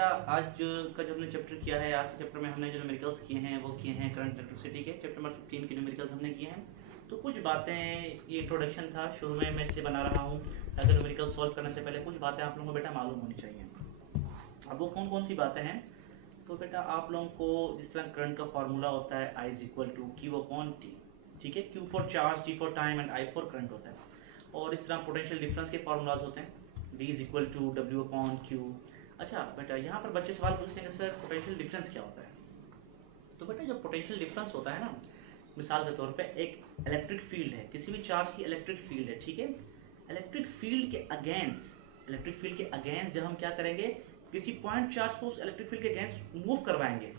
बेटा आज का जो हमने चैप्टर किया है, आज के चैप्टर में हमने जो न्यूमेरिकल्स किए हैं वो किए हैं करंट इलेक्ट्रिसिटी के चैप्टर नंबर 15 के न्यूमेरिकल्स हमने किए हैं। तो कुछ बातें, ये इंट्रोडक्शन था, शुरू में मैं इसलिए बना रहा हूँ ताकि न्यूमेरिकल सॉल्व करने से पहले कुछ बातें आप लोगों को बेटा मालूम होनी चाहिए। अब वो कौन कौन सी बातें हैं? तो बेटा आप लोगों को जिस तरह करंट का फॉर्मूला होता है I is equal to Q upon T, ठीक है, Q for charge, T for time and I for current होता है। और इस तरह पोटेंशियल डिफरेंस के फॉर्मूलाज होते हैं, V is equal to W upon Q. अच्छा बेटा, यहाँ पर बच्चे सवाल पूछते हैं कि सर पोटेंशियल डिफरेंस क्या होता है? तो बेटा जब पोटेंशियल डिफरेंस होता है ना, मिसाल के तौर पे एक इलेक्ट्रिक फील्ड है, किसी भी चार्ज की इलेक्ट्रिक फील्ड है, ठीक है, इलेक्ट्रिक फील्ड के अगेंस्ट जब हम क्या करेंगे, किसी पॉइंट चार्ज को उस इलेक्ट्रिक फील्ड के अगेंस्ट मूव करवाएंगे,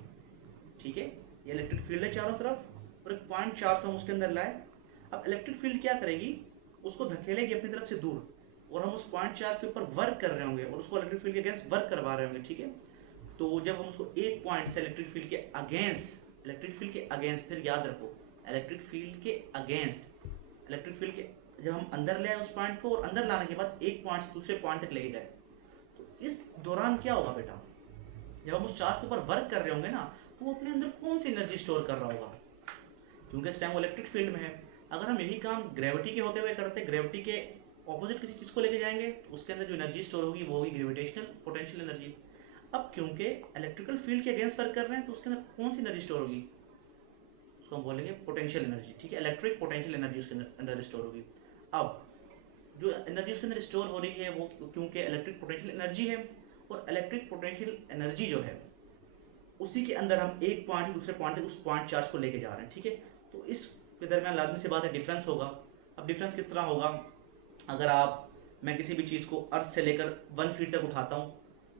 ठीक है, ये इलेक्ट्रिक फील्ड है चारों तरफ और एक पॉइंट चार्ज को हम उसके अंदर लाए। अब इलेक्ट्रिक फील्ड क्या करेगी, उसको धकेलेगी अपनी तरफ से दूर और हम उस पॉइंट चार्ज के ऊपर वर्क कर रहे होंगे और उसको इलेक्ट्रिक फील्ड के अगेंस्ट वर्क करवा रहे होंगे, ठीक है। तो जब हम उसको एक पॉइंट से इलेक्ट्रिक फील्ड के अगेंस्ट, फिर याद रखो इलेक्ट्रिक फील्ड के जब हम अंदर ले आए उस पॉइंट को और अंदर लाने के बाद एक पॉइंट से दूसरे पॉइंट तक लेके गए, तो इस दौरान क्या होगा बेटा, जब हम उस चार्ज के ऊपर वर्क कर रहे होंगे ना, तो वो अपने अंदर कौन सी एनर्जी स्टोर कर रहा होगा, क्योंकि इस टाइम वो इलेक्ट्रिक फील्ड में है। अगर हम यही काम ग्रेविटी के होते हुए करते, ग्रेविटी के ऑपोजिट किसी चीज को लेके जाएंगे, उसके अंदर जो एनर्जी स्टोर होगी वो होगी ग्रेविटेशनल पोटेंशियल एनर्जी। अब क्योंकि इलेक्ट्रिकल फील्ड के अगेंस्ट वर्क कर रहे हैं, तो उसके अंदर कौन सी एनर्जी स्टोर होगी, उसको हम बोलेंगे पोटेंशियल एनर्जी, ठीक है, इलेक्ट्रिक पोटेंशियल एनर्जी उसके अंदर स्टोर होगी। अब जो एनर्जी उसके अंदर स्टोर हो रही है वो क्योंकि इलेक्ट्रिक पोटेंशियल एनर्जी है, और इलेक्ट्रिक पोटेंशियल एनर्जी जो है उसी के अंदर हम एक पॉइंट से दूसरे पॉइंट तक उस पॉइंट चार्ज को लेके जा रहे हैं, ठीक है। तो इस दरमियान लाजमी सी बात है डिफरेंस होगा। अब डिफरेंस किस तरह होगा, अगर मैं किसी भी चीज़ को अर्थ से लेकर 1 फीट तक उठाता हूँ,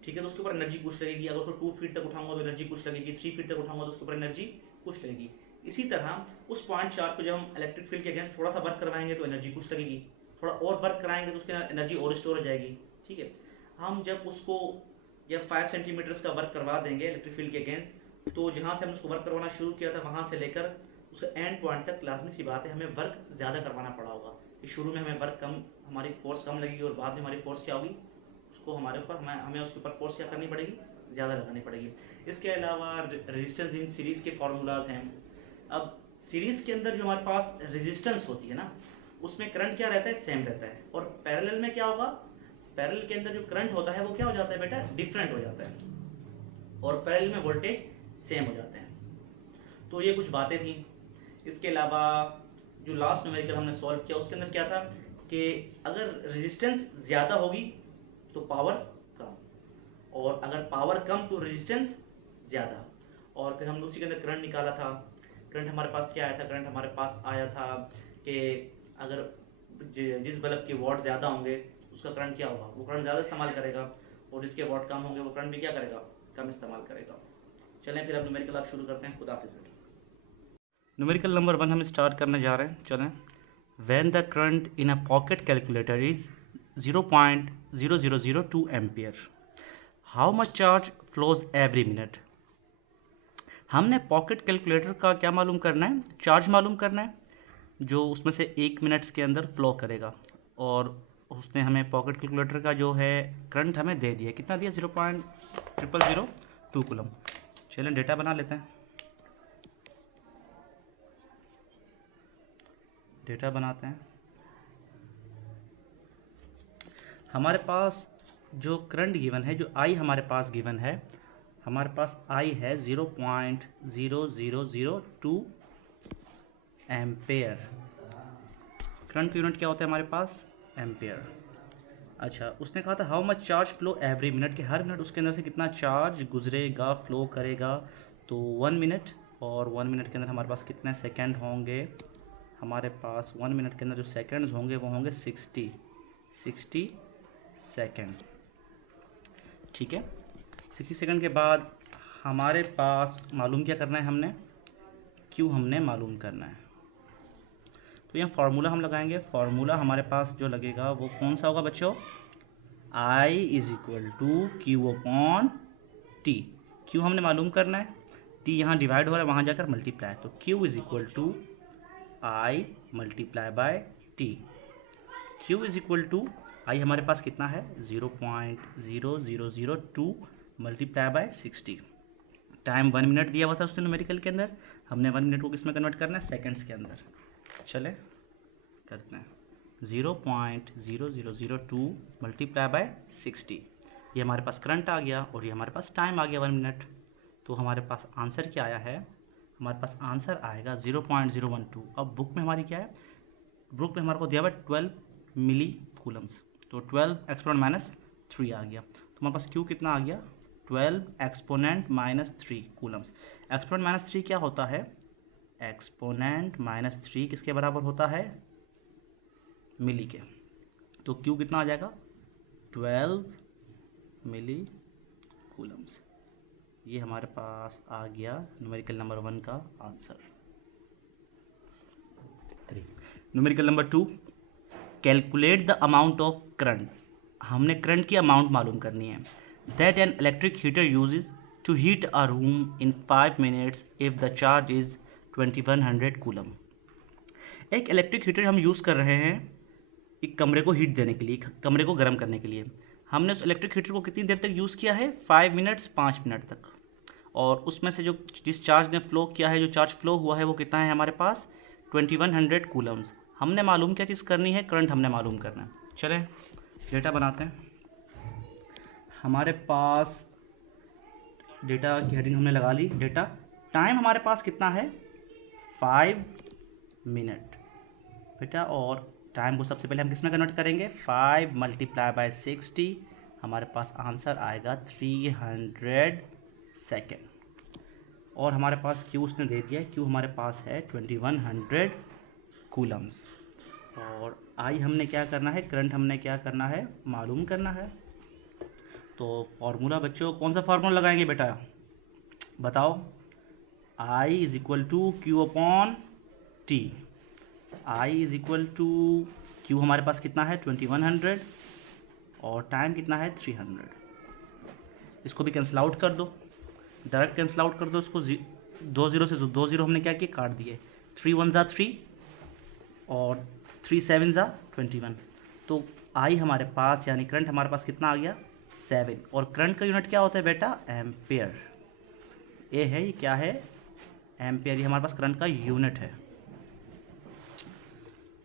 ठीक है, तो उसके ऊपर एनर्जी कुछ लगेगी। अगर उसको 2 फीट तक उठाऊंगा तो एनर्जी कुछ लगेगी, 3 फीट तक उठाऊंगा तो उसके ऊपर एनर्जी कुछ लगेगी। इसी तरह उस पॉइंट चार्ज को जब हम इलेक्ट्रिक फील्ड के अगेंस्ट थोड़ा सा वर्क करवाएंगे तो एनर्जी कुछ लगेगी, थोड़ा और वर्क कराएंगे तो उसके एनर्जी और स्टोर हो जाएगी, ठीक है। हम जब 5 सेंटीमीटर का वर्क करवा देंगे इलेक्ट्रिक फील्ड के अगेंस्ट, तो जहाँ से हमने उसको वर्क करवाना शुरू किया था वहाँ से लेकर उसका एंड पॉइंट तक लाजमी सी बात है हमें वर्क ज़्यादा करवाना पड़ा होगा। कि शुरू में हमें वर्क कम, हमारी फोर्स कम लगेगी और बाद में हमारी फोर्स क्या होगी, उसको हमें उसके ऊपर फोर्स क्या करनी पड़ेगी, ज़्यादा लगानी पड़ेगी। इसके अलावा रेजिस्टेंस इन सीरीज़ के फॉर्मूलाज हैं। अब सीरीज़ के अंदर जो हमारे पास रेजिस्टेंस होती है ना, उसमें करंट क्या रहता है, सेम रहता है, और पैरेलल में क्या होगा, पैरेलल के अंदर जो करंट होता है वो क्या हो जाता है बेटा, डिफरेंट हो जाता है, और पैरेलल में वोल्टेज सेम हो जाते हैं। तो ये कुछ बातें थी। इसके अलावा जो लास्ट न्यूमेरिकल हमने सॉल्व किया उसके अंदर क्या था कि अगर रेजिस्टेंस ज़्यादा होगी तो पावर कम, और अगर पावर कम तो रेजिस्टेंस ज़्यादा। और फिर हमने उसी के अंदर करंट निकाला था। करंट हमारे पास क्या आया था, करंट हमारे पास आया था कि अगर जिस बल्ब के वॉट ज़्यादा होंगे उसका करंट क्या होगा, वो करंट ज़्यादा इस्तेमाल करेगा, और जिसके वॉट कम होंगे वो करंट भी क्या करेगा, कम इस्तेमाल करेगा। चलें फिर अब न्यूमेरिकल आप शुरू करते हैं। खुदा हाफिज़ बेटा। न्यूमेरिकल नंबर 1 हम स्टार्ट करने जा रहे हैं। चलें। When the current in a pocket calculator is 0.0002 ampere, how much charge flows every minute. हमने पॉकेट कैलकुलेटर का क्या मालूम करना है, चार्ज मालूम करना है, जो उसमें से 1 मिनट्स के अंदर फ्लो करेगा। और उसने हमें पॉकेट कैलकुलेटर का जो है करंट हमें दे दिया, कितना दिया, 0.0002 कूलम। चलें डेटा बना लेते हैं, डेटा बनाते हैं। हमारे पास जो करंट गिवन है, जो आई हमारे पास गिवन है, हमारे पास आई है 0.0002 एम्पेयर। करंट की यूनिट क्या होता है हमारे पास, एम्पेयर। अच्छा, उसने कहा था how much charge flow every minute, के हर मिनट उसके अंदर से कितना चार्ज गुजरेगा, फ्लो करेगा। तो 1 मिनट, और 1 मिनट के अंदर हमारे पास कितने सेकेंड होंगे, हमारे पास 1 मिनट के अंदर जो सेकेंड्स होंगे वो होंगे 60 सेकेंड, ठीक है। 60 सेकेंड के बाद हमारे पास मालूम क्या करना है, हमने क्यू हमने मालूम करना है। तो यहाँ फार्मूला हम लगाएंगे। फार्मूला हमारे पास जो लगेगा वो कौन सा होगा बच्चों, I is equal to Q upon T. Q हमने मालूम करना है, टी यहाँ डिवाइड हो रहा है, वहाँ जाकर मल्टीप्लाई, तो Q is equal to I multiply by T. Q is equal to I हमारे पास कितना है, 0.0002 मल्टीप्लाई बाय 60। टाइम 1 मिनट दिया हुआ था उसने न्यूमेरिकल के अंदर, हमने 1 मिनट को किस में कन्वर्ट करना है, सेकेंड्स के अंदर। चले करते हैं 0.0002 मल्टीप्लाई बाय 60, ये हमारे पास करंट आ गया और ये हमारे पास टाइम आ गया 1 मिनट। तो हमारे पास आंसर क्या आया है, हमारे पास आंसर आएगा 0.012। अब बुक में हमारी क्या है, बुक में हमारे को दिया हुआ 12 मिली कूलम्स, तो 12 एक्सपोनेंट माइनस 3 आ गया। तो हमारे पास क्यू कितना आ गया, 12 exponent minus 3 Coulomb's. Exponent minus 3 क्या होता है, एक्सपोनेंट माइनस 3 किसके बराबर होता है, मिली के। तो क्यू कितना आ जाएगा, 12 मिली कूलम्स। ये हमारे पास आ गया न्यूमेरिकल नंबर 1 का answer. 3 numerical number 2, calculate the amount of current. हमने करंट की अमाउंट मालूम करनी है। That an electric heater uses to heat a room in 5 minutes if the charge is 2100 coulomb. एक इलेक्ट्रिक हीटर हम यूज़ कर रहे हैं एक कमरे को हीट देने के लिए, कमरे को गर्म करने के लिए। हमने उस इलेक्ट्रिक हीटर को कितनी देर तक यूज़ किया है, 5 मिनट्स 5 मिनट तक। और उसमें से जो जिस चार्ज ने फ्लो किया है, जो चार्ज फ्लो हुआ है वो कितना है हमारे पास, 2100 कूलम्स। हमने मालूम क्या चीज़ करनी है, करंट हमने मालूम करना है। चलें डेटा बनाते हैं। हमारे पास डेटा की हेडिंग हमने लगा ली, डेटा। टाइम हमारे पास कितना है, 5 मिनट बेटा। और टाइम को सबसे पहले हम किस में कन्वर्ट करेंगे, 5 मल्टीप्लाई बाय 60, हमारे पास आंसर आएगा 300 सेकेंड। और हमारे पास क्यू उसने दे दिया, क्यू हमारे पास है 2100 कूलम्स। और आई हमने क्या करना है, करंट हमने क्या करना है, मालूम करना है। तो फॉर्मूला बच्चों कौन सा फार्मूला लगाएंगे बेटा, बताओ। I is equal to Q upon T. I is equal to Q हमारे पास कितना है 2100 और टाइम कितना है 300। इसको भी कैंसिल आउट कर दो, डायरेक्ट कैंसिल आउट कर दो इसको। 2 जीरो से 2 जीरो हमने क्या किए, काट दिए। 3 1 ज़ा 3 और 3 7 ज़ा 21। तो आई हमारे पास यानी करंट हमारे पास कितना आ गया, 7। और करंट का यूनिट क्या होता है बेटा, एम्पेयर। ए है, ये क्या है, एम्पेयर। ये हमारे पास करंट का यूनिट है।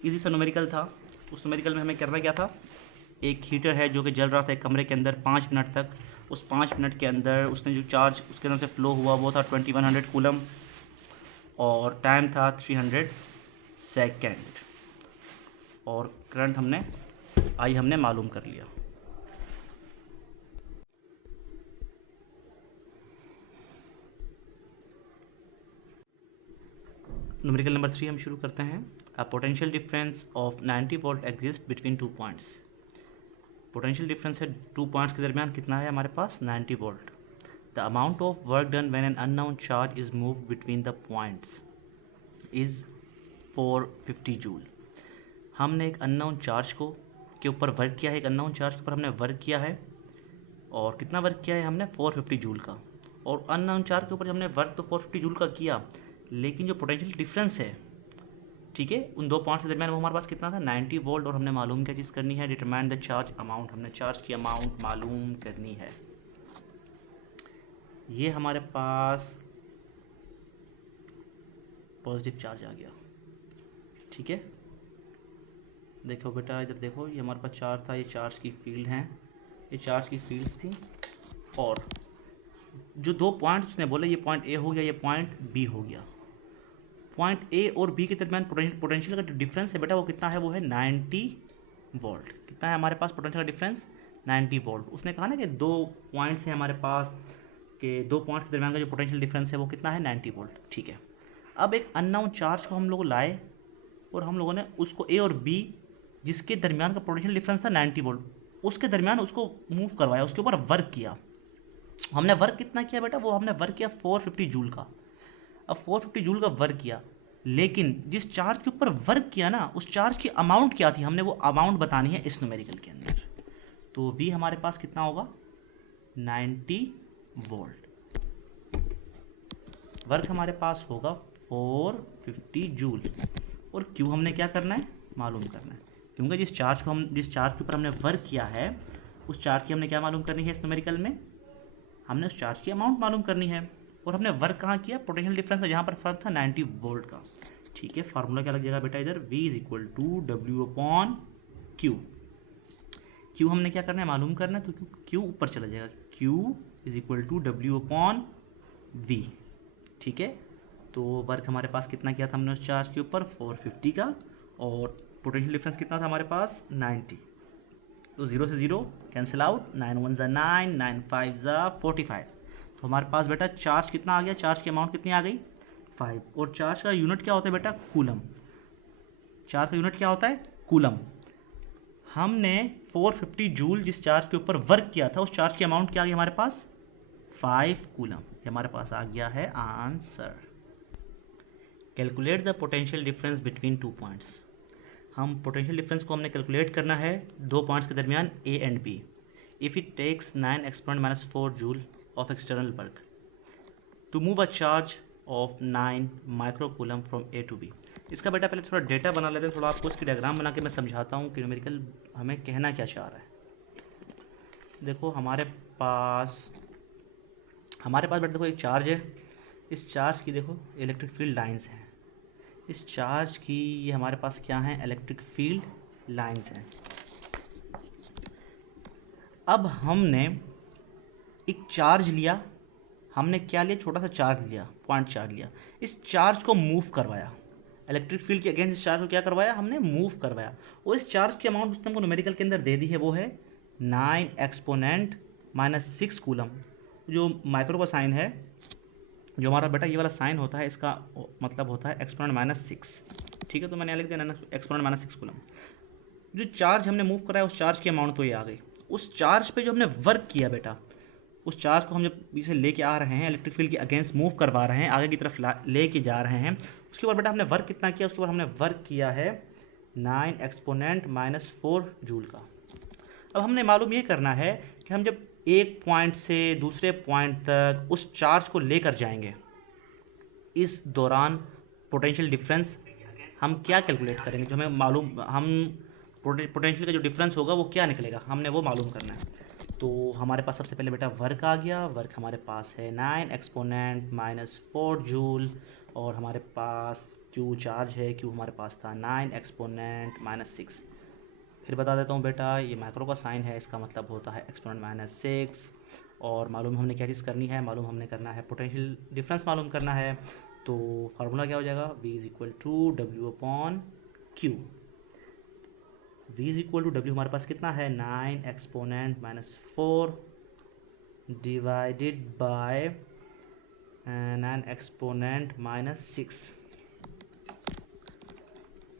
इजी सा न्यूमेरिकल था। उस न्यूमेरिकल में हमें करना क्या था, एक हीटर है जो कि जल रहा था एक कमरे के अंदर 5 मिनट तक। उस 5 मिनट के अंदर उसने जो चार्ज उसके अंदर से फ्लो हुआ वो था 2100 कूलम और टाइम था 300 सेकेंड। और करंट हमने मालूम कर लिया। न्यूमेरिकल नंबर 3 हम शुरू करते हैं। A potential difference of 90 volt exists between 2 points. Potential difference है 2 पॉइंट्स के दरमियान कितना है हमारे पास, 90 volt. The amount of work done when an unknown charge is move between the points is 450 joule. हमने एक अननोन चार्ज के ऊपर वर्क किया है, एक अननोन चार्ज के ऊपर हमने वर्क किया है। और कितना वर्क किया है हमने, 450 जूल का। और अननोन चार्ज के ऊपर हमने वर्क तो 450 जूल का किया, लेकिन जो पोटेंशियल डिफरेंस है, ठीक है, उन 2 पॉइंट्स के दरमियान वो हमारे पास कितना था, 90 वोल्ट। और हमने मालूम क्या चीज़ करनी है, डिटरमाइन द चार्ज अमाउंट। हमने चार्ज की अमाउंट मालूम करनी है। ये हमारे पास पॉजिटिव चार्ज आ गया, ठीक है। देखो बेटा इधर देखो, ये हमारे पास चार्ज था, ये चार्ज की फील्ड हैं, ये चार्ज की फील्ड्स थी। और जो 2 पॉइंट उसने बोले, ये पॉइंट ए हो गया, ये पॉइंट बी हो गया। पॉइंट ए और बी के दरमियान पोटेंशियल का जो डिफरेंस है बेटा वो कितना है, वो है 90 वोल्ट। कितना है हमारे पास पोटेंशियल का डिफरेंस, 90 वोल्ट। उसने कहा ना कि 2 पॉइंट्स हैं हमारे पास, के 2 पॉइंट्स के दरमियान का जो पोटेंशियल डिफरेंस है वो कितना है, 90 वोल्ट, ठीक है। अब एक अननोन चार्ज को हम लोग लाए और हम लोगों ने उसको ए और बी, जिसके दरमियान का पोटेंशियल डिफरेंस था 90 वोल्ट, उसके दरमियान उसको मूव करवाया, उसके ऊपर वर्क किया। हमने वर्क कितना किया बेटा, वो हमने वर्क किया 450 जूल का। अब 450 जूल का वर्क किया, लेकिन जिस चार्ज के ऊपर वर्क किया ना, उस चार्ज की अमाउंट क्या थी, हमने वो अमाउंट बतानी है इस न्यूमेरिकल के अंदर। तो V हमारे पास कितना होगा, 90 वोल्ट। वर्क हमारे पास होगा 450 जूल। और Q हमने क्या करना है, मालूम करना है, क्योंकि जिस चार्ज के ऊपर हमने वर्क किया है, उस चार्ज की हमने क्या मालूम करनी है इस न्यूमेरिकल में, हमने उस चार्ज की अमाउंट मालूम करनी है, और हमने वर्क कहाँ किया, पोटेंशियल डिफरेंस का, जहाँ पर फर्क था 90 वोल्ट का। ठीक है, फार्मूला क्या लग जाएगा बेटा इधर, V is equal to W upon Q. Q हमने क्या करना है, मालूम करना है, तो क्यू ऊपर चला जाएगा, Q is equal to W upon V। ठीक है, तो वर्क हमारे पास कितना किया था हमने उस चार्ज के ऊपर, 450 का, और पोटेंशियल डिफरेंस कितना था हमारे पास, 90। तो 0 से 0 कैंसिल आउट, 9 1 ज़ा 9, 9 5 ज़ा 45। तो हमारे पास बेटा चार्ज कितना आ गया, चार्ज की अमाउंट कितनी आ गई, 5। और चार्ज का यूनिट क्या होता है बेटा, कूलम। चार्ज का यूनिट क्या होता है, कूलम। हमने 450 जूल जिस चार्ज के ऊपर वर्क किया था, उस चार्ज की अमाउंट क्या आ गई हमारे पास, 5 कूलम। ये हमारे पास आ गया है answer. Calculate the potential difference between 2 points. हम पोटेंशियल डिफरेंस को हमने कैलकुलेट करना है 2 पॉइंट्स के दरमियान A and B। If it takes 9 exponent -4 joule of external work to move a charge of 9 micro coulomb from A to B। इसका बेटा पहले थोड़ा डेटा बना लेते हैं, थोड़ा आपको इसकी डायग्राम बना के मैं समझाता हूँ कि न्यूमेरिकल हमें कहना क्या चाह रहा है। देखो हमारे पास बेटा देखो एक चार्ज है, इस चार्ज की देखो इलेक्ट्रिक फील्ड लाइंस हैं, इस चार्ज की ये हमारे पास क्या है, इलेक्ट्रिक फील्ड लाइंस हैं। अब हमने एक चार्ज लिया, हमने क्या लिया, छोटा सा चार्ज लिया, पॉइंट चार्ज लिया, इस चार्ज को मूव करवाया, इलेक्ट्रिक फील्ड के अगेंस्ट इस चार्ज को क्या करवाया, हमने मूव करवाया, और इस चार्ज की अमाउंट उसने हमको न्यूमेरिकल के अंदर दे दी है, वो है 9 एक्सपोनेंट -6 कूलम। जो माइक्रो का साइन है, जो हमारा बेटा ये वाला साइन होता है, इसका मतलब होता है एक्सपोनेंट -6। ठीक है, तो मैंने यहाँ लिख दिया एक्सपोनेंट -6 कूलम। जो चार्ज हमने मूव कराया, उस चार्ज की अमाउंट तो ये आ गई। उस चार्ज पे जो हमने वर्क किया बेटा, उस चार्ज को हम जब इसे लेके आ रहे हैं, इलेक्ट्रिक फील्ड के अगेंस्ट मूव करवा रहे हैं, आगे की तरफ लेके जा रहे हैं, उसके बाद बेटा हमने वर्क कितना किया, उसके बाद हमने वर्क किया है 9 एक्सपोनेंट -4 जूल का। अब हमने मालूम ये करना है कि हम जब एक पॉइंट से दूसरे पॉइंट तक उस चार्ज को लेकर जाएंगे, इस दौरान पोटेंशियल डिफरेंस हम क्या कैलकुलेट करेंगे, जो हमें मालूम, हम पोटेंशियल का जो डिफरेंस होगा वो क्या निकलेगा, हमने वो मालूम करना है। तो हमारे पास सबसे पहले बेटा वर्क आ गया, वर्क हमारे पास है 9 एक्सपोनेंट -4 जूल, और हमारे पास क्यू चार्ज है, क्यू हमारे पास था 9 एक्सपोनेंट -6। फिर बता देता हूँ बेटा, ये माइक्रो का साइन है, इसका मतलब होता है एक्सपोनेंट -6। और मालूम हमने क्या चीज़ करनी है, मालूम हमने करना है पोटेंशियल डिफरेंस मालूम करना है। तो फार्मूला क्या हो जाएगा, V is equal to W upon Q. V is equal to W हमारे पास कितना है, 9 exponent -4 divided by 9 exponent -6।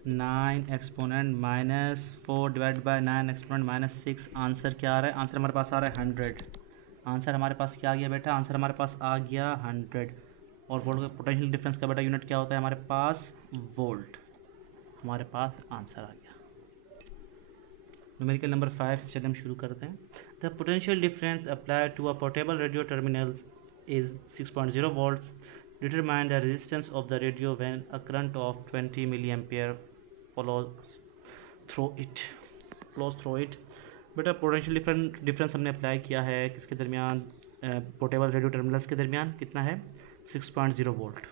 9 exponent -4 divide by 9 exponent -6। Answer क्या आ रहा है, आंसर हमारे पास आ रहा है 100। आंसर हमारे पास क्या आ गया बेटा, आंसर हमारे पास आ गया 100। और वोल्ट का पोटेंशियल डिफरेंस का बेटा यूनिट क्या होता है हमारे पास, वोल्ट। हमारे पास आंसर आ गया। न्यूमेरिकल नंबर 5 चलिए हम शुरू करते हैं। The potential difference applied to a portable radio terminal is 6.0 volts. Determine the resistance of the radio when a current of 20 milliampere flows through it. बेटा पोटेंशियल डिफरेंस हमने apply किया है किसके दरमियान, पोर्टेबल रेडियो टर्मिनल्स के दरमियान, कितना है 6.0 वोल्ट।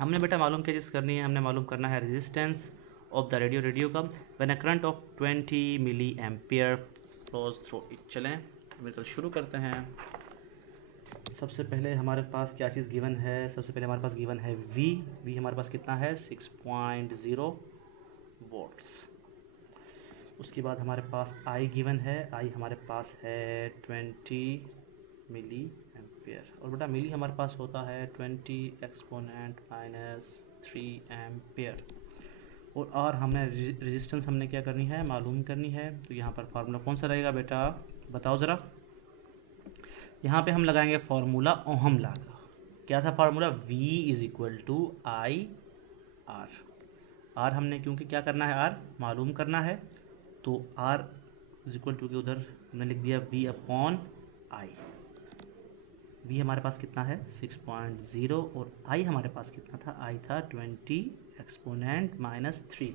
हमने बेटा मालूम क्या चीज़ करनी है, हमने मालूम करना है रेजिस्टेंस ऑफ द रेडियो का when a current of 20 milliampere flows through it. चलें बिल्कुल शुरू करते हैं। सबसे पहले हमारे पास क्या चीज़ गिवन है, सबसे पहले हमारे पास गिवन है V हमारे पास कितना है 6.0 वोल्ट्स। उसके बाद हमारे पास I गिवन है, I हमारे पास है 20 मिली एम्पियर, और बेटा मिली हमारे पास होता है 20 एक्सपोनेंट -3 एम्पियर। और R हमने रेजिस्टेंस हमने क्या करनी है, मालूम करनी है। तो यहाँ पर फार्मूला कौन सा रहेगा बेटा, बताओ ज़रा। यहाँ पे हम लगाएंगे फार्मूला ओहम लॉ का। क्या था formula, V is equal to I R। हमने क्योंकि क्या करना है, R मालूम करना है, तो R इज इक्वल टू के उधर हमने लिख दिया V अपॉन I। V हमारे पास कितना है 6.0, और I हमारे पास कितना था, I था 20 एक्सपोनेंट -3।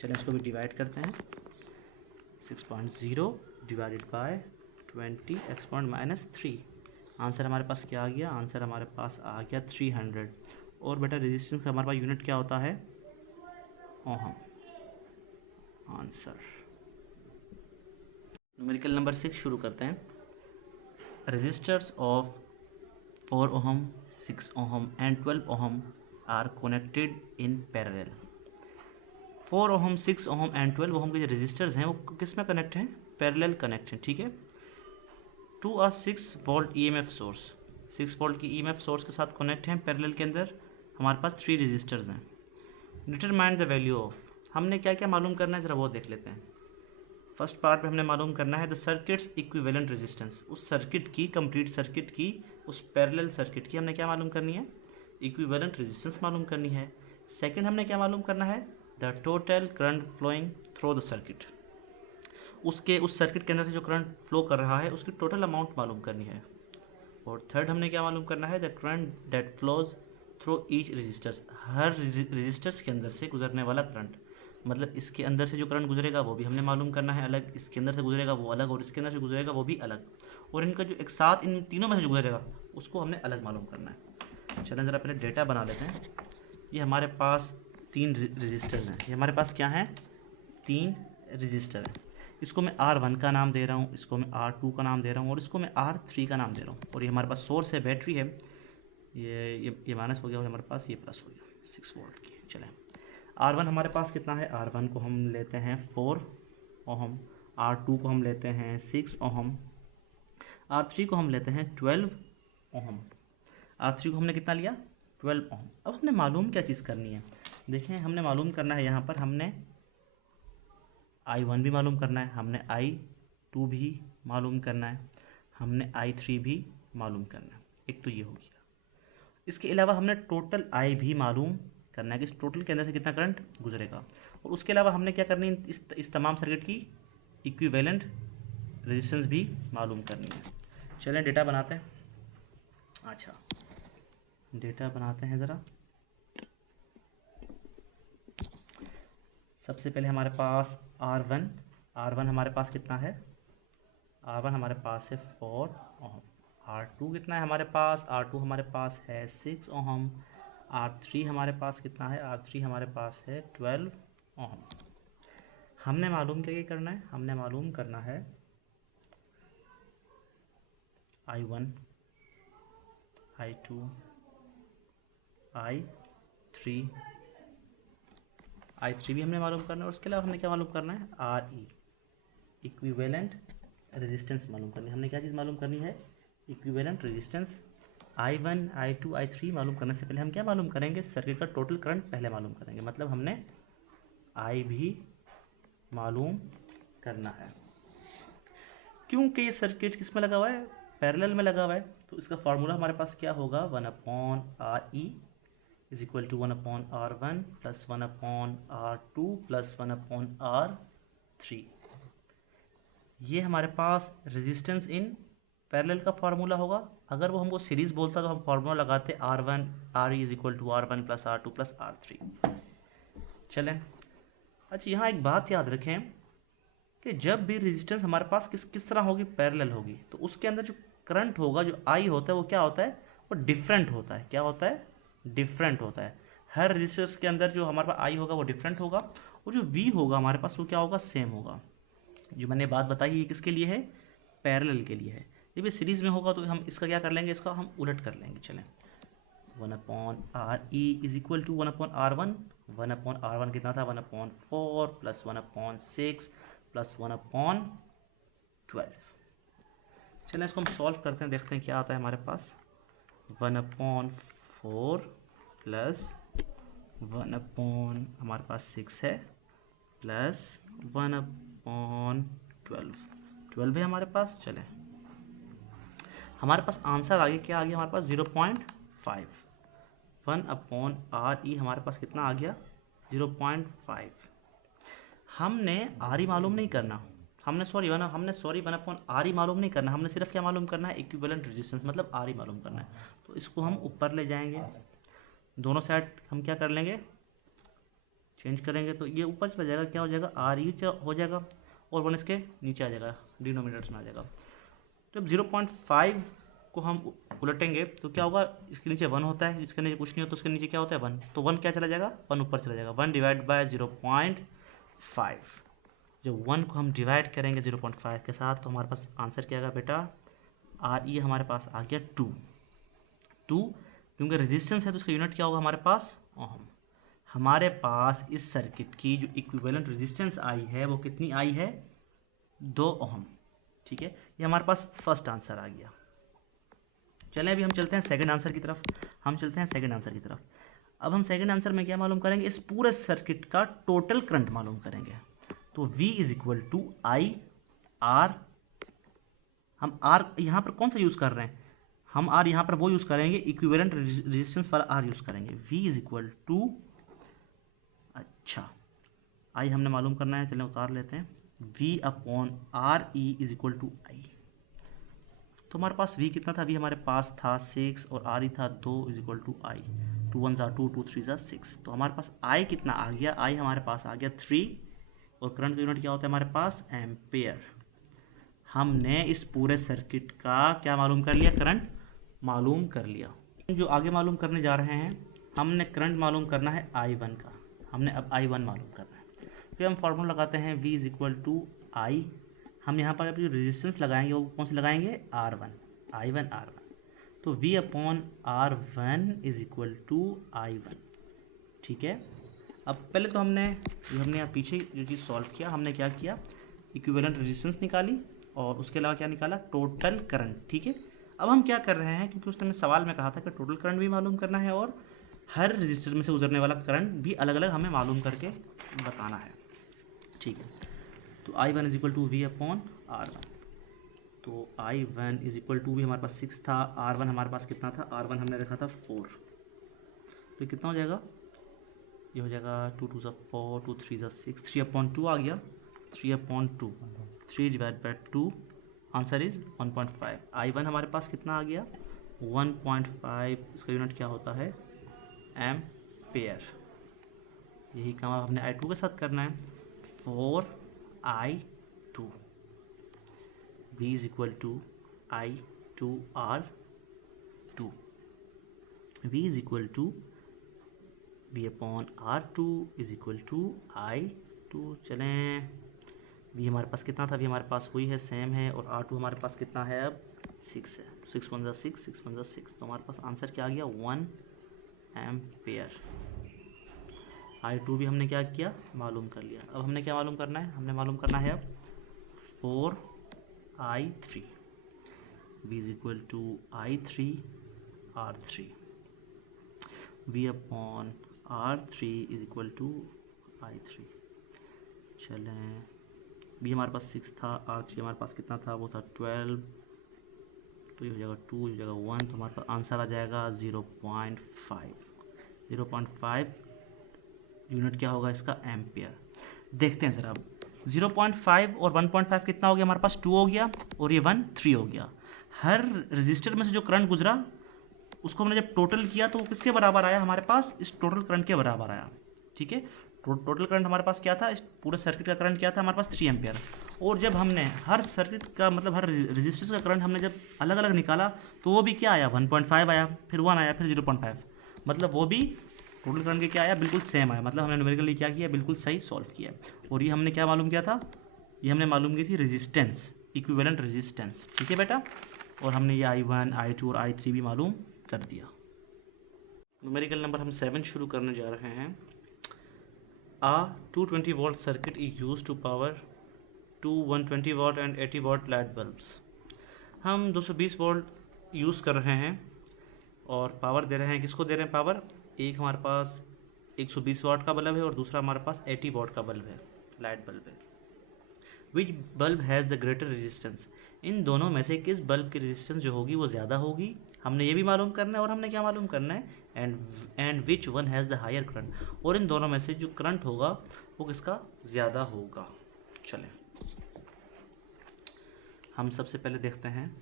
चलिए इसको भी डिवाइड करते हैं, 6.0 डिवाइडेड बाय 20 एक्सपोनेंट -3। आंसर हमारे पास क्या आ गया, आंसर हमारे पास आ गया 300। और बेटा रेजिस्टेंस का हमारे पास यूनिट क्या होता है, ओहम। आंसर न्यूमेरिकल नंबर 6 शुरू करते हैं। Resistors of 4 ohm, 6 ohm and 12 ohm are connected in parallel. 4 ohm, 6 ohm and 12 ohm के जो रेजिस्टर्स हैं वो किस में कनेक्ट हैं, पैरेलल कनेक्ट हैं, ठीक है। To a 6 volt EMF source, 6 volt की ईएमएफ सोर्स के साथ कनेक्ट हैं पैरेलल के अंदर। हमारे पास 3 रेजिस्टर्स हैं। डिटरमाइन द वैल्यू ऑफ, हमने क्या क्या मालूम करना है ज़रा वो देख लेते हैं। फर्स्ट पार्ट में हमने मालूम करना है द सर्किट्स इक्विवेलेंट रेजिस्टेंस, उस सर्किट की, कंप्लीट सर्किट की, उस पैरेलल सर्किट की हमने क्या मालूम करनी है, इक्विवेलेंट रेजिस्टेंस मालूम करनी है। सेकंड हमने क्या मालूम करना है, the total current flowing through the circuit, उसके उस सर्किट के अंदर से जो करंट फ्लो कर रहा है उसकी टोटल अमाउंट मालूम करनी है। और थर्ड हमने क्या मालूम करना है, the current that flows through each resistors, हर रेजिस्टर्स के अंदर से गुजरने वाला करंट, मतलब इसके अंदर से जो करंट गुजरेगा वो भी हमने मालूम करना है अलग, इसके अंदर से गुजरेगा वो अलग, और इसके अंदर से गुजरेगा वो भी अलग, और इनका जो एक साथ इन तीनों में से जो गुजरेगा उसको हमने अलग मालूम करना है। चलें ज़रा पहले डेटा बना लेते हैं। ये हमारे पास 3 रजिस्टर्स हैं, ये हमारे पास क्या हैं, 3 रजिस्टर हैं। इसको मैं R1 का नाम दे रहा हूँ, इसको मैं R2 का नाम दे रहा हूँ, और इसको मैं R3 का नाम दे रहा हूँ। और ये हमारे पास सोर्स है, बैटरी है, ये माइनस हो गया और हमारे पास ये प्लस हो गया 6 वोल्ट की। चलें, R1 हमारे पास कितना है, R1 को हम लेते हैं 4 ओहम, R2 को हम लेते हैं 6 ओहम, R3 को हम लेते हैं 12 ओहम। R3 को हमने कितना लिया, 12 ओहम। अब हमने मालूम क्या चीज़ करनी है, देखें हमने मालूम करना है, यहाँ पर हमने I1 भी मालूम करना है, हमने I2 भी मालूम करना है, हमने I3 भी मालूम करना है। एक तो ये हो गया। इसके अलावा हमने टोटल I भी मालूम करना है कि इस टोटल के अंदर से कितना करंट गुजरेगा। और उसके अलावा हमने क्या करनी है, इस तमाम सर्किट की इक्विवेलेंट रेजिस्टेंस भी मालूम करनी है। चलें डेटा बनाते हैं। अच्छा, डेटा बनाते हैं ज़रा। सबसे पहले हमारे पास R1 हमारे पास कितना है, R1 हमारे पास है 4 ओहम। R2 कितना है हमारे पास, R2 हमारे पास है 6 ओहम। R3 हमारे पास कितना है, R3 हमारे पास है 12 ओहम। हमने मालूम क्या करना है, हमने मालूम करना है I1, I2, I3 भी हमने मालूम करना है। और उसके अलावा हमने क्या मालूम करना है, RE, इक्विवेलेंट रेजिस्टेंस मालूम करनी है। हमने क्या चीज़ मालूम करनी है, equivalent resistance. I1, I2, I3 मालूम करने से पहले हम क्या मालूम करेंगे, सर्किट का टोटल करंट पहले मालूम करेंगे। मतलब हमने I भी मालूम करना है, क्योंकि ये सर्किट किस में लगा हुआ है, पैरेलल में लगा हुआ है। तो इसका फार्मूला हमारे पास क्या होगा, 1/RE is equal to 1/R1 plus 1/R2 plus 1/R3। ये हमारे पास रेजिस्टेंस इन पैरेलल का फार्मूला होगा। अगर वो हमको सीरीज बोलता तो हम फार्मूला लगाते R1 RE is equal to R1 plus R2 plus R3। चलें, अच्छा यहाँ एक बात याद रखें कि जब भी रेजिस्टेंस हमारे पास किस तरह होगी, पैरेलल होगी, तो उसके अंदर जो करंट होगा, जो I होता है, वो क्या होता है, वो डिफरेंट होता है। क्या होता है, डिफरेंट होता है। हर रेजिस्टेंस के अंदर जो हमारे पास I होगा वो डिफरेंट होगा, और जो V होगा हमारे पास वो क्या होगा, सेम होगा। जो मैंने बात बताई ये किसके लिए है, पैरेलल के लिए है। जब ये सीरीज में होगा तो हम इसका क्या कर लेंगे, इसका हम उलट कर लेंगे। चलें, 1/RE is equal to 1/R1, 1/R1 कितना था, 1/4 प्लस 1/6 प्लस 1/12। चलें इसको हम सॉल्व करते हैं, देखते हैं क्या आता है हमारे पास। 1/4 प्लस 1/ हमारे पास 6 है प्लस 1/12 है हमारे पास। चलें, हमारे पास आंसर आगे क्या आ गया, हमारे पास 0.5। 1/RE हमारे पास कितना आ गया, 0.5। हमने RE मालूम नहीं करना, हमने 1/RE मालूम नहीं करना, हमने सिर्फ क्या मालूम करना है, इक्विवेलेंट रेजिस्टेंस, मतलब RE मालूम करना है। तो इसको हम ऊपर ले जाएंगे, दोनों साइड हम क्या कर लेंगे, चेंज करेंगे, तो ये ऊपर चला जाएगा, क्या हो जाएगा, RE हो जाएगा, और 1 इसके नीचे आ जाएगा, डिनोमिनेटर्स में आ जाएगा। तो 0.5 को हम उलटेंगे तो क्या होगा, इसके नीचे 1 होता है, इसके नीचे कुछ नहीं होता, तो उसके नीचे क्या होता है 1, तो 1 क्या चला जाएगा, 1 ऊपर चला जाएगा। 1 डिवाइड बाय 0.5, जब 1 को हम डिवाइड करेंगे 0.5 के साथ तो हमारे पास आंसर क्या आएगा बेटा, RE हमारे पास आ गया 2, क्योंकि रेजिस्टेंस है तो उसका यूनिट क्या होगा हमारे पास, ओम। हमारे पास इस सर्किट की जो इक्विवेलेंट रेजिस्टेंस आई है वो कितनी आई है, 2 ओम। ठीक है, ये हमारे पास फर्स्ट आंसर आ गया। चलें अभी हम चलते हैं सेकंड आंसर की तरफ। अब हम सेकंड आंसर में क्या मालूम करेंगे, इस पूरे सर्किट का टोटल करंट मालूम करेंगे। तो V is equal to I R, हम R यहाँ पर कौन सा यूज़ कर रहे हैं, हम R यहाँ पर वो यूज़ करेंगे इक्विवेलेंट रेजिस्टेंस वाला R यूज़ करेंगे। V इज इक्वल टू, अच्छा I हमने मालूम करना है, चलें उतार लेते हैं, V upon R E is equal to I. तो हमारे पास V कितना था, V हमारे पास था 6 और R ही था 2 इज इक्वल टू आई। 2 1 2, 2 3 6, तो हमारे पास I कितना आ गया, I हमारे पास आ गया 3, और करंट का यूनिट क्या होता है हमारे पास, एम्पेयर। हमने इस पूरे सर्किट का क्या मालूम कर लिया, करंट मालूम कर लिया। जो आगे मालूम करने जा रहे हैं, हमने करंट मालूम करना है I1 का, हमने अब I1 मालूम करना है। फिर हम फॉर्मूला लगाते हैं V इज इक्वल टू आई, हम यहाँ पर जो रेजिस्टेंस लगाएंगे वो कौन से लगाएंगे, R1, I1 R1, तो V upon R1 is equal to I1। ठीक है, अब पहले तो हमने यहाँ पीछे जो चीज़ सॉल्व किया, हमने क्या किया, इक्विवेलेंट रेजिस्टेंस निकाली और उसके अलावा क्या निकाला, टोटल करंट। ठीक है, अब हम क्या कर रहे हैं, क्योंकि उस टाइम सवाल में कहा था कि टोटल करंट भी मालूम करना है और हर रजिस्टर में से गुजरने वाला करंट भी अलग अलग हमें मालूम करके बताना है। ठीक है, तो I1 is equal to V upon R1, तो I1 इज इक्वल टू भी हमारे पास 6 था, R1 हमारे पास कितना था, R1 हमने रखा था 4, तो कितना हो जाएगा, ये हो जाएगा 2 2 4, 2 3 6, 3 अपॉन 2 आ गया, 3 upon 2, 3 divide by 2, answer is 1.5। I1 हमारे पास कितना आ गया, 1.5, इसका यूनिट क्या होता है, एम्पेयर। यही काम हमने I2 के साथ करना है, 4I2, V is equal to I2 R2, V is equal to V upon R2 is equal to I2। चलें, V हमारे पास कितना था, V हमारे पास वही है, सेम है, और R2 हमारे पास कितना है, अब 6 है, 6 1 6, 6 1 6, तो हमारे पास आंसर क्या आ गया, 1 एम्पेयर। I2 भी हमने क्या किया, मालूम कर लिया। अब हमने क्या मालूम करना है, हमने मालूम करना है अब 4I3, V is equal to I3 R3, V upon R3 is equal to I3। चलें, V हमारे पास 6 था, R3 हमारे पास कितना था, वो था 12, तो ये हो जाएगा 2, ये हो जाएगा 1, तो हमारे पास आंसर आ जाएगा 0.5। 0.5 यूनिट क्या होगा इसका, एम्पियर। देखते हैं ज़रा, अब 0.5 और 1.5 कितना हो गया, हमारे पास 2 हो गया, और ये 1 3 हो गया। हर रजिस्टर में से जो करंट गुजरा उसको हमने जब टोटल किया तो वो किसके बराबर आया, हमारे पास इस टोटल करंट के बराबर आया। ठीक है, टोटल करंट हमारे पास क्या था, इस पूरे सर्किट का करंट क्या था, हमारे पास 3 एम्पियर। और जब हमने हर सर्किट का मतलब हर रजिस्टर का करंट हमने जब अलग अलग निकाला तो वो भी क्या आया, 1.5 आया, फिर 1 आया, फिर 0.5, मतलब वो भी टोटल करंट के क्या आया, बिल्कुल सेम आया। मतलब हमने न्यूमेरिकली क्या किया, बिल्कुल सही सॉल्व किया। और ये हमने क्या मालूम किया था, ये हमने मालूम की थी रेजिस्टेंस, इक्विवेलेंट रेजिस्टेंस। ठीक है बेटा, और हमने ये I1 I2 और I3 भी मालूम कर दिया। न्यूमेरिकल नंबर हम 7 शुरू करने जा रहे हैं। A 220 volt circuit is use to power 2 120 watt and 80 watt light bulbs. हम 220 वोल्ट यूज़ कर रहे हैं और पावर दे रहे हैं, किसको दे रहे हैं पावर, एक हमारे पास 120 वाट का बल्ब है और दूसरा हमारे पास 80 वाट का बल्ब है, लाइट बल्ब है। Which bulb has the greater resistance, इन दोनों में से किस बल्ब की रेजिस्टेंस जो होगी वो ज़्यादा होगी, हमने ये भी मालूम करना है। और हमने क्या मालूम करना है, and which one has the higher current, और इन दोनों में से जो करंट होगा वो किसका ज़्यादा होगा। चलें, हम सबसे पहले देखते हैं,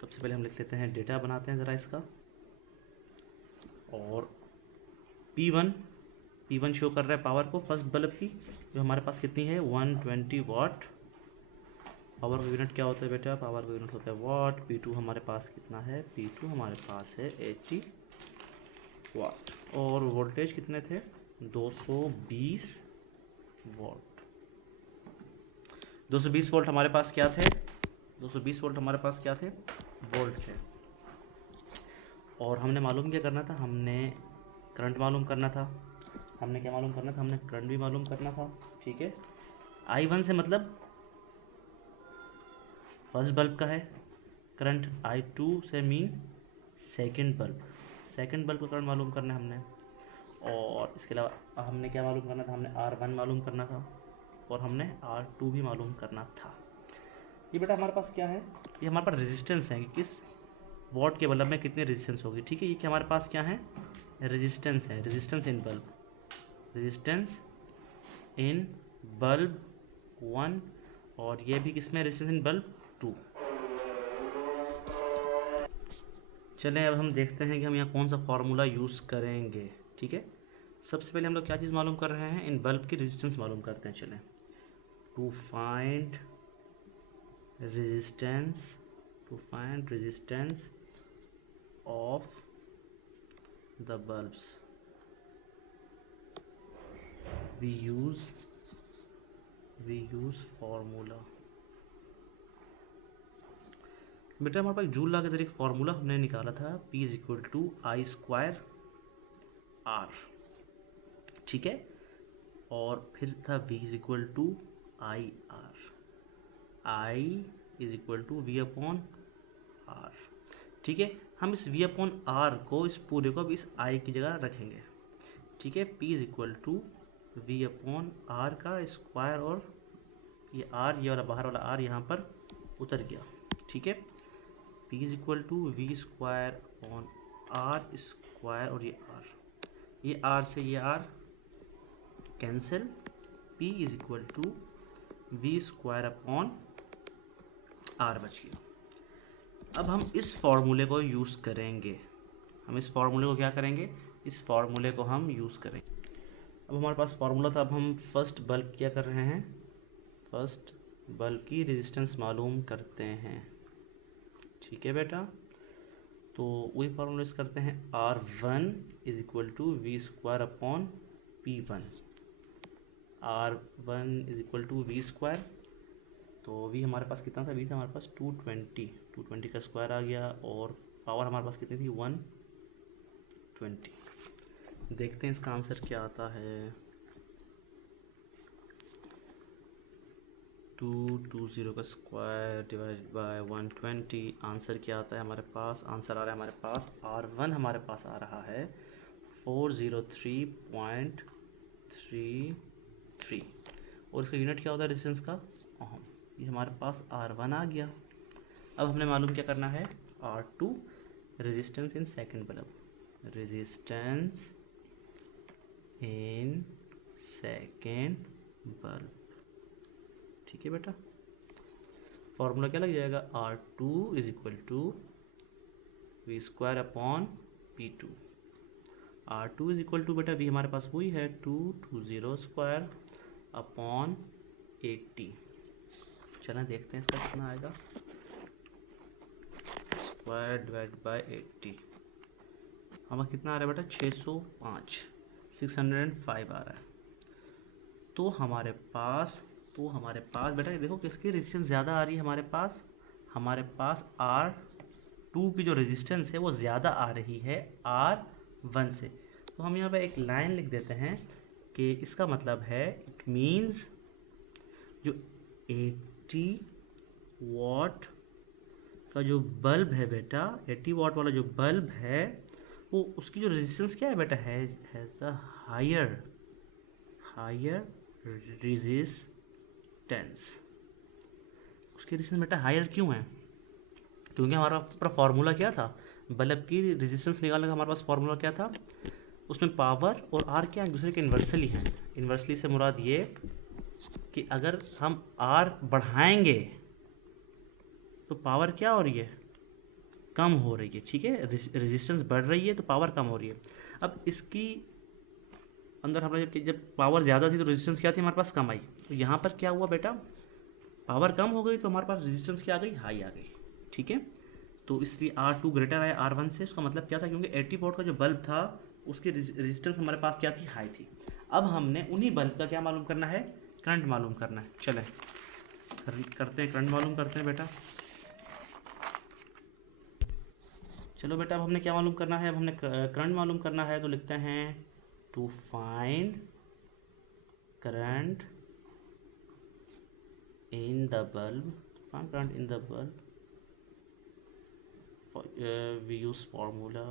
सबसे पहले हम लिख लेते हैं, डेटा बनाते हैं ज़रा इसका। और P1 शो कर रहा है पावर को फर्स्ट बल्ब की, जो हमारे पास कितनी है, 120 वाट पावर का यूनिट क्या होता है बेटा? पावर का यूनिट होता है वाट। P2 हमारे पास कितना है? P2 हमारे पास है 80 वाट। और वोल्टेज कितने थे? 220 वोल्ट। 220 वोल्ट हमारे पास क्या थे? 220 वोल्ट हमारे पास क्या थे? वोल्ट थे। और हमने मालूम क्या करना था? हमने करंट मालूम करना था। हमने क्या मालूम करना था? हमने करंट भी मालूम करना था। ठीक है। I1 से मतलब फर्स्ट बल्ब का है करंट, I2 से mean second bulb. Second bulb का करंट मालूम करना है हमने। और इसके अलावा हमने क्या मालूम करना था? हमने R1 मालूम करना था और हमने R2 भी मालूम करना था। ये बेटा हमारे पास क्या है? ये हमारे पास रेजिस्टेंस है कि किस वॉट के बल्ब में कितनी रेजिस्टेंस होगी। ठीक है। ये क्या हमारे पास क्या है? रेजिस्टेंस है। Resistance in bulb, resistance in bulb 1। और ये भी किसमें? Resistance in bulb 2। चलें अब हम देखते हैं कि हम यहाँ कौन सा फॉर्मूला यूज़ करेंगे। ठीक है। सबसे पहले हम लोग क्या चीज़ मालूम कर रहे हैं? इन बल्ब की रेजिस्टेंस मालूम करते हैं। चलें, to find resistance of the bulbs we use formula. बेटा हमारे पास जूल लॉ के जरिए फॉर्मूला हमने निकाला था, P is equal to I square R। ठीक है। और फिर था V is equal to I R। I is equal to V upon R। ठीक है। हम इस V अपॉन R को, इस पूरे को अब इस I की जगह रखेंगे। ठीक है। P is equal to V upon R का स्क्वायर, और ये R, ये वाला बाहर वाला R यहाँ पर उतर गया। ठीक है। P is equal to V square upon R square, और ये R से ये R cancel. P is equal to V square upon R बच गया। अब हम इस फॉर्मूले को यूज़ करेंगे। हम इस फॉर्मूले को क्या करेंगे? इस फॉर्मूले को हम यूज़ करेंगे। अब हमारे पास फॉर्मूला था। अब हम फर्स्ट बल्ब क्या कर रहे हैं? फर्स्ट बल्ब की रेजिस्टेंस मालूम करते हैं। ठीक है बेटा। तो वही फॉर्मूला यूज़ करते हैं। R1 is equal to V square upon P1। R1 is equal to V square, तो V हमारे पास कितना था? V था हमारे पास 220 का स्क्वायर आ गया, और पावर हमारे पास कितनी थी? 120। देखते हैं इसका आंसर क्या आता है। 220 का स्क्वायर डिवाइड बाय 120, आंसर क्या आता है हमारे पास? आंसर आ रहा है हमारे पास R1 हमारे पास आ रहा है 403.33, और इसका यूनिट क्या होता है रेजिस्टेंस का? ओम। ये हमारे पास R1 आ गया। अब हमने मालूम क्या करना है? R2, resistance in second bulb, resistance in second bulb. ठीक है बेटा। फॉर्मूला क्या लग जाएगा? R2 is equal to V square upon P2। R2 is equal to बेटा V हमारे पास वही है 220 स्क्वायर अपॉन 80। चलें देखते हैं इसका कितना आएगा। स्क्वायर डिवाइड बाय 80 हमारा कितना आ रहा है बेटा? 605, 605 आ रहा है। तो हमारे पास बेटा देखो किसकी रेजिस्टेंस ज़्यादा आ रही है हमारे पास? हमारे पास R2 की जो रेजिस्टेंस है वो ज़्यादा आ रही है R1 से। तो हम यहाँ पे एक लाइन लिख देते हैं कि इसका मतलब है, इट मीन्स जो 80 वाट का जो बल्ब है बेटा, 80 वाट वाला जो बल्ब है, वो उसकी जो रेजिस्टेंस क्या है बेटा? Has the higher resistance. उसकी रेजिस्टेंस बेटा हायर क्यों है? क्योंकि हमारा पूरा फॉर्मूला क्या था? बल्ब की रेजिस्टेंस निकालने का हमारे पास फॉर्मूला क्या था? उसमें पावर और आर क्या एक दूसरे के इन्वर्सली हैं। इन्वर्सली से मुराद ये कि अगर हम आर बढ़ाएंगे तो पावर क्या हो रही है? कम हो रही है। ठीक है। रेजिस्टेंस बढ़ रही है तो पावर कम हो रही है। अब इसकी अंदर हमारे जब पावर ज़्यादा थी तो रेजिस्टेंस क्या थी हमारे पास? कम आई। तो यहाँ पर क्या हुआ बेटा? पावर कम हो गई तो हमारे पास रेजिस्टेंस क्या आ गई, हाई आ गई, ठीक है। तो इसलिए R2 ग्रेटर है R1 से, उसका मतलब क्या था, क्योंकि 80 वोल्ट का जो बल्ब था उसकी रेजिस्टेंस हमारे पास क्या थी, हाई थी। अब हमने उन्हीं बल्ब का क्या मालूम करना है, करंट मालूम करना है। चलें करते हैं, करंट मालूम करते हैं बेटा। चलो बेटा, अब हमने क्या मालूम करना है, अब हमने करंट मालूम करना है, तो लिखते हैं to find current in the bulb, find current in the bulb, we use formula,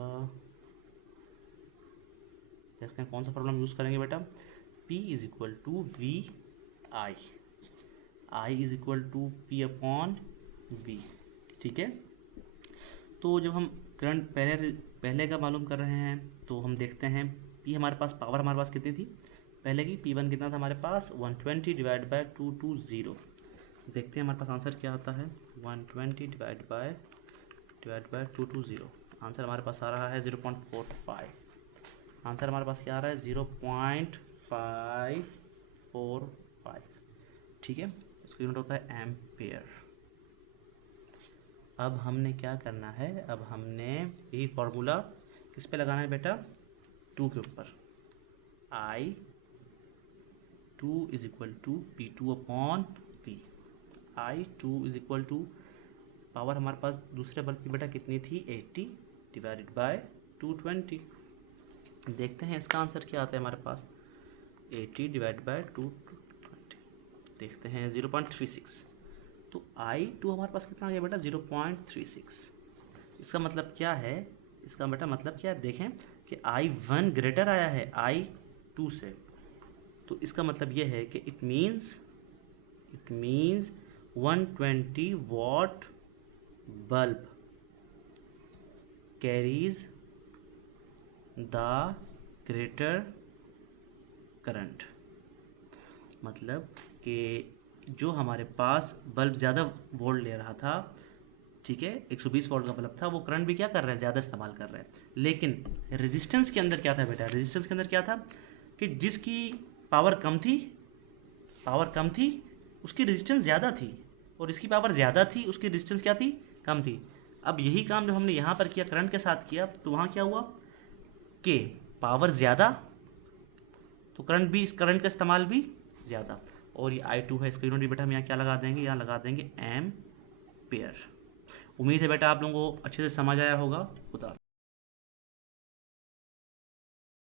देखते हैं कौन सा फॉर्मूला हम यूज़ करेंगे बेटा। P is equal to V I, I is equal to P upon V, ठीक है। तो जब हम करंट पहले का मालूम कर रहे हैं तो हम देखते हैं P हमारे पास, पावर हमारे पास कितनी थी पहले की, P1 कितना था हमारे पास, 120 डिवाइड बाय 220। देखते हैं हमारे पास आंसर क्या आता है, 120 डिवाइड बाय 220, आंसर हमारे पास आ रहा है 0.45। आंसर हमारे पास क्या आ रहा है, 0.545, ठीक है। इसका यूनिट होता है एम्पेयर। अब हमने क्या करना है, अब हमने यही फॉर्मूला किस पे लगाना है बेटा, 2 के ऊपर, I2 is equal to P2 upon V। I2 is equal to, power हमारे पास दूसरे बल्ब की बेटा कितनी थी, 80 डिवाइडेड बाय 220। देखते हैं इसका आंसर क्या आता है हमारे पास, 80 डिवाइड बाय 220, देखते हैं 0.36। तो I2 हमारे पास कितना आ गया बेटा, 0.36। इसका मतलब क्या है, इसका बेटा मतलब क्या है, देखें कि I1 ग्रेटर आया है I2 से, तो इसका मतलब ये है कि it means 120 what bulb carries the greater current. मतलब कि जो हमारे पास बल्ब ज़्यादा वोल्ट ले रहा था, ठीक है, 120 वोल्ट का बल्ब था, वो करंट भी क्या कर रहा है, ज़्यादा इस्तेमाल कर रहा है। लेकिन रेजिस्टेंस के अंदर क्या था बेटा, रेजिस्टेंस के अंदर क्या था कि जिसकी पावर कम थी उसकी रेजिस्टेंस ज़्यादा थी, और इसकी पावर ज़्यादा थी उसकी रेजिस्टेंस क्या थी, कम थी। अब यही काम जो हमने यहाँ पर किया, करंट के साथ किया, तो वहाँ क्या हुआ कि पावर ज़्यादा, तो करंट भी, इस करंट का इस्तेमाल भी ज़्यादा। और ये I2 है, इसका यूनिट बेटा हम यहाँ क्या लगा देंगे, यहाँ लगा देंगे एम्पेयर। उम्मीद है बेटा आप लोगों को अच्छे से समझ आया होगा। खुदा।